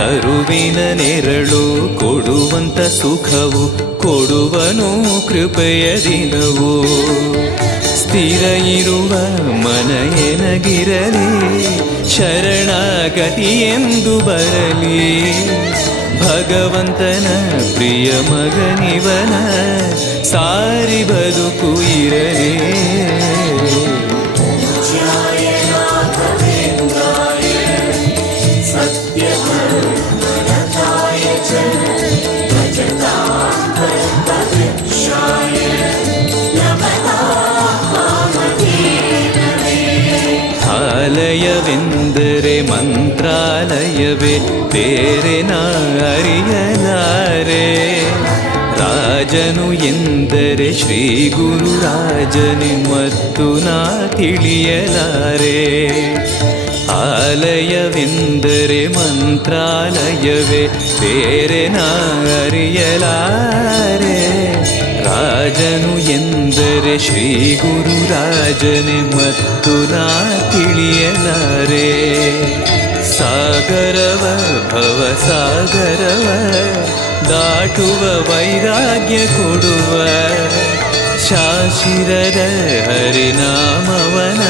ತರುವಿನ ನೆರಳು ಕೊಡುವಂತ ಸುಖವು ಕೊಡುವನು ಕೃಪೆಯ ದಿನವು. ಸ್ಥಿರ ಇರುವ ಮನ ಎನಗಿರಲಿ ಶರಣಾಗತಿ ಎಂದು ಬರಲಿ. ಭಗವಂತನ ಪ್ರಿಯ ಮಗನಿವನ ಸಾರಿ ಬದುಕು ಇರಲಿ. ಆಲಯವೆಂದರೆ ಮಂತ್ರಾಲಯವೇ ಬೇರೆ ನಾ ಅರಿಯಲಾರೆ. ರಾಜನು ಎಂದರೆ ಶ್ರೀ ಗುರುರಾಜನೇ ಮತ್ತು ನಾ ತಿಳಿಯಲಾರೆ. ಆಲಯವೆಂದರೆ ಮಂತ್ರಾಲಯವೇ ಬೇರೆ ನಾ ಅರಿಯಲಾರೆ. ರಾಜನು ಎಂದರೆ ಶ್ರೀ ಗುರುರಾಜನೇ ಮತ್ತು ನಾ ತಿಳಿಯಲಾರೆ. ಸಾಗರವ ಭವ ಸಾಗರವ ದಾಟುವ ವೈರಾಗ್ಯ ಕೊಡುವ ಶಾಶಿರದ ಹರಿನಾಮವನ